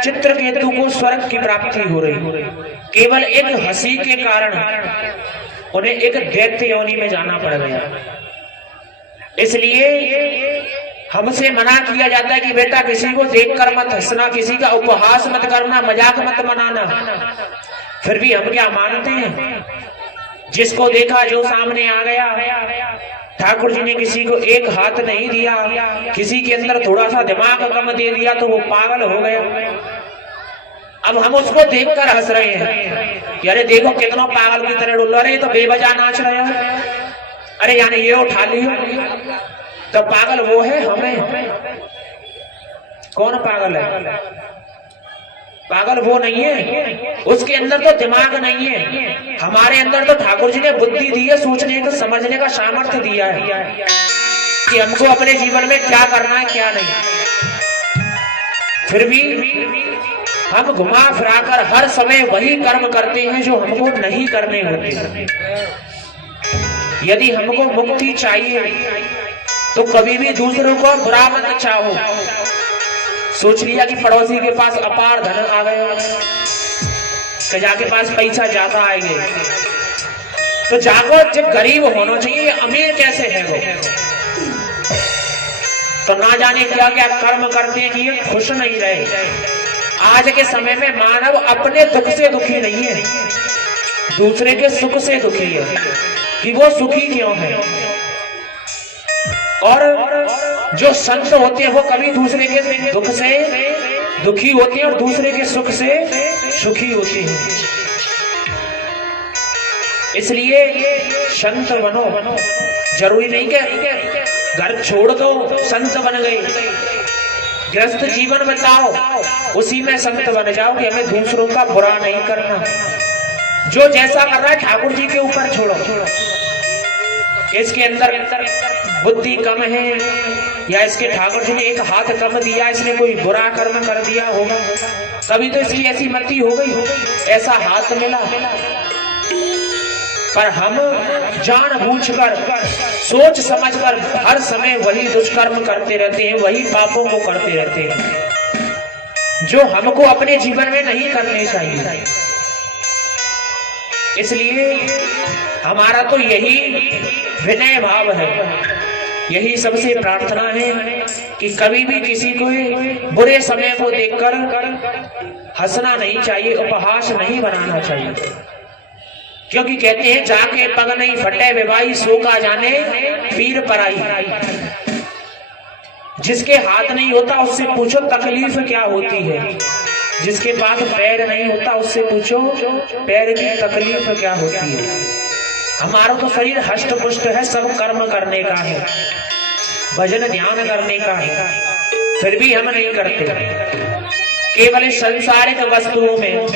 चित्रकेतु को स्वर्ग की प्राप्ति हो रही, केवल एक हंसी के कारण उन्हें एक दैत्य योनि में जाना पड़ गया। इसलिए हमसे मना किया जाता है कि बेटा किसी को देखकर मत हंसना, किसी का उपहास मत करना, मजाक मत बनाना। फिर भी हम क्या मानते हैं, जिसको देखा जो सामने आ गया। ठाकुर जी ने किसी को एक हाथ नहीं दिया, किसी के अंदर थोड़ा सा दिमाग कम दे दिया तो वो पागल हो गया। अब हम उसको देखकर हंस रहे हैं कि अरे देखो कितना पागल की तरह डुल रहे, तो बेवजह नाच रहे हैं। अरे यानी ये उठा लियो, तो पागल वो है, हमें कौन पागल है? पागल वो नहीं है, उसके अंदर तो दिमाग नहीं है। हमारे अंदर तो ठाकुर जी ने बुद्धि दी है, सोचने का समझने का सामर्थ्य दिया है कि हमको अपने जीवन में क्या करना है क्या नहीं। फिर भी हम घुमा फिराकर हर समय वही कर्म करते हैं जो हमको नहीं करने होते। यदि हमको मुक्ति चाहिए तो कभी भी दूसरों को बुरा मत चाहो। सोच लिया कि पड़ोसी के पास अपार धन आ गए, कजा के पास पैसा ज्यादा आएंगे, तो जागो, जब गरीब होना चाहिए, अमीर कैसे है वो? तो ना जाने क्या क्या कर्म करते हैं कि ये खुश नहीं रहे। आज के समय में मानव अपने दुख से दुखी नहीं है, दूसरे के सुख से दुखी है कि वो सुखी क्यों है। और जो संत होते हैं वो कभी दूसरे के दुख से दुखी होते हैं और दूसरे के सुख से सुखी होते हैं। इसलिए संत बनो, जरूरी नहीं कि घर छोड़ दो संत बन गए, गृहस्थ जीवन बताओ उसी में संत बन जाओ कि हमें दूसरों का बुरा नहीं करना। जो जैसा कर रहा है ठाकुर जी के ऊपर छोड़ो। इसके अंदर बुद्धि कम है या इसके ठाकुर जी ने एक हाथ कम दिया, इसने कोई बुरा कर्म कर दिया होगा, तभी तो इसकी ऐसी मति हो गई, ऐसा हाथ मिला। पर हम जानबूझकर सोच समझकर हर समय वही दुष्कर्म करते रहते हैं, वही पापों को करते रहते हैं जो हमको अपने जीवन में नहीं करने चाहिए। इसलिए हमारा तो यही विनय भाव है, यही सबसे प्रार्थना है कि कभी भी किसी को बुरे समय को देखकर हंसना नहीं चाहिए, उपहास नहीं बनाना चाहिए। क्योंकि कहते हैं जाके पग नहीं फटे विवाही, सो का जाने पीर पराई। जिसके हाथ नहीं होता उससे पूछो तकलीफ क्या होती है, जिसके पास पैर नहीं होता उससे पूछो पैर की तकलीफ क्या होती है। हमारा तो शरीर हष्ट पुष्ट है, सब कर्म करने का है, भजन ध्यान करने का है, फिर भी हम नहीं करते। केवल संसारिक वस्तुओं में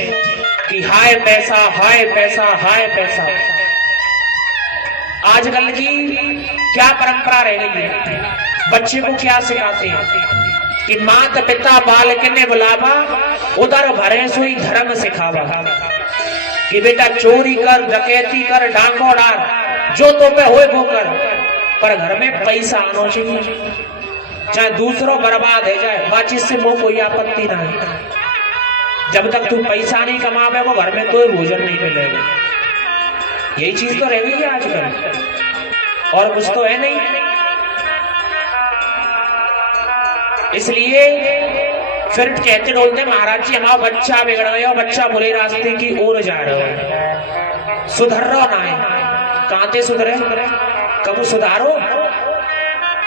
कि हाय पैसा हाय पैसा हाय पैसा। आजकल की क्या परंपरा रह गई है, बच्चे को क्या सिखाते हैं कि माता पिता बालक ने बुलावा, उधर भरे सोई धर्म सिखावा। कि बेटा चोरी कर, डकैती कर, डांको डार, जो तो पे होए वो कर, पर घर में पैसा आना चाहिए, चाहे दूसरों बर्बाद है जाए, बातचीत से वो कोई आपत्ति ना है। जब तक तू पैसा नहीं कमावे वो घर में कोई भोजन नहीं मिलेगा। यही चीज तो रह गई है आजकल, और कुछ तो है नहीं। इसलिए फिर कहते बोलते महाराज जी हमारा बच्चा बिगड़ गया, बच्चा बुरे रास्ते की ओर जा रहा है, सुधर रहा ना है। कांते सुधरे, कबू सुधारो,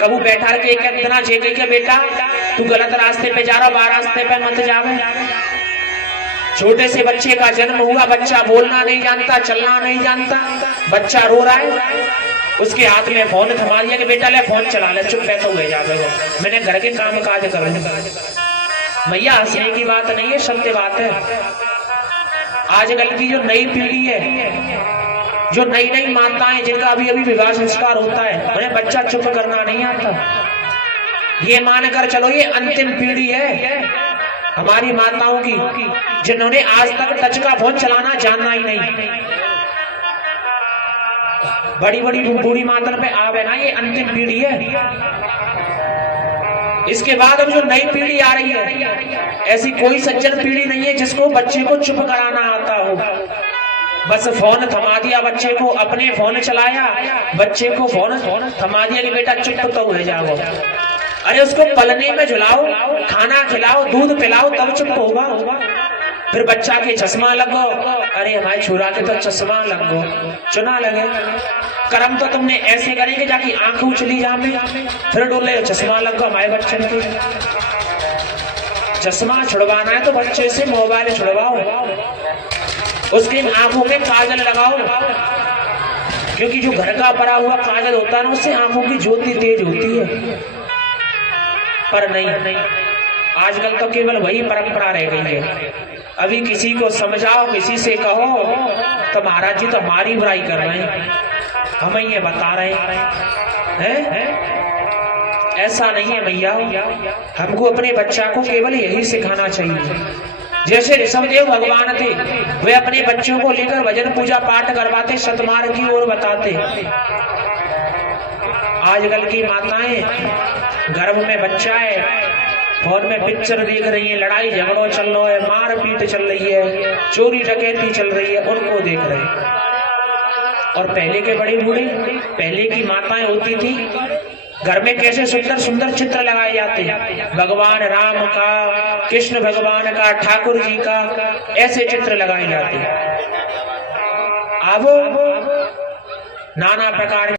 कबू बैठा के एक इतना जेके के बेटा तू गलत रास्ते पे जा रहा, बार रास्ते पे मत जावे। छोटे से बच्चे का जन्म हुआ, बच्चा बोलना नहीं जानता, चलना नहीं जानता, बच्चा रो रहा है, उसके हाथ में फोन थमा दिया कि बेटा ले फोन चला ले, चुप पैसा हुए जा रहे हो, मैंने घर के काम काज कर लूंगा। भैया हंसने की बात नहीं है, सत्य बात है। आजकल की जो नई पीढ़ी है, जो नई नई माताएं जिनका अभी अभी विवाह संस्कार होता है, उन्हें बच्चा चुप करना नहीं आता। ये मानकर चलो ये अंतिम पीढ़ी है हमारी माताओं की, जिन्होंने आज तक टच का फोन चलाना जानना ही नहीं। बड़ी बड़ी बूढ़ी माता पे आवे ना, ये अंतिम पीढ़ी है। इसके बाद अब जो नई पीढ़ी आ रही है, ऐसी कोई सज्जन पीढ़ी नहीं है जिसको बच्चे को चुप कराना आता हो। बस फोन थमा दिया बच्चे को, अपने फोन चलाया, बच्चे को फोन थमा दिया कि बेटा चुप तो हो जाओ। अरे उसको पलने में झुलाओ, खाना खिलाओ, दूध पिलाओ, तब चुप होगा। फिर बच्चा के चश्मा लगो, अरे हमारे छुरा के तो चश्मा लगो, चुना लगे। कर्म तो तुमने ऐसे करेंगे जाके आंख उछली जामे, फिर डोले चश्मा लगो हमारे बच्चे के। चश्मा छुड़वाना है तो बच्चे से मोबाइल छुड़वाओ, उसकी आंखों में काजल लगाओ, क्योंकि जो घर का पड़ा हुआ काजल होता है ना, उससे आंखों की ज्योति तेज होती है। पर नहीं, आजकल तो केवल वही परंपरा रह गई है। अभी किसी को समझाओ, किसी से कहो तो महाराज जी तो हमारी बुराई कर रहे हैं, हमें ये बता रहे हैं। ऐसा नहीं है भैया, हमको अपने बच्चा को केवल यही सिखाना चाहिए। जैसे ऋषभदेव भगवान थे, वे अपने बच्चों को लेकर भजन पूजा पाठ करवाते, सतमार्ग की ओर बताते। आजकल की माताएं गर्भ में बच्चा है, फोन में पिक्चर देख रही है, लड़ाई झगड़ों चल रहा है, मार पीट चल रही है, चोरी डकैती चल रही है, उनको देख रहे हैं। और पहले के बड़े बूढ़े, पहले की माताएं होती थी, घर में कैसे सुंदर सुंदर चित्र लगाए जाते हैं, भगवान राम का, कृष्ण भगवान का, ठाकुर जी का, ऐसे चित्र लगाए जाते हैं। अब नाना प्रकार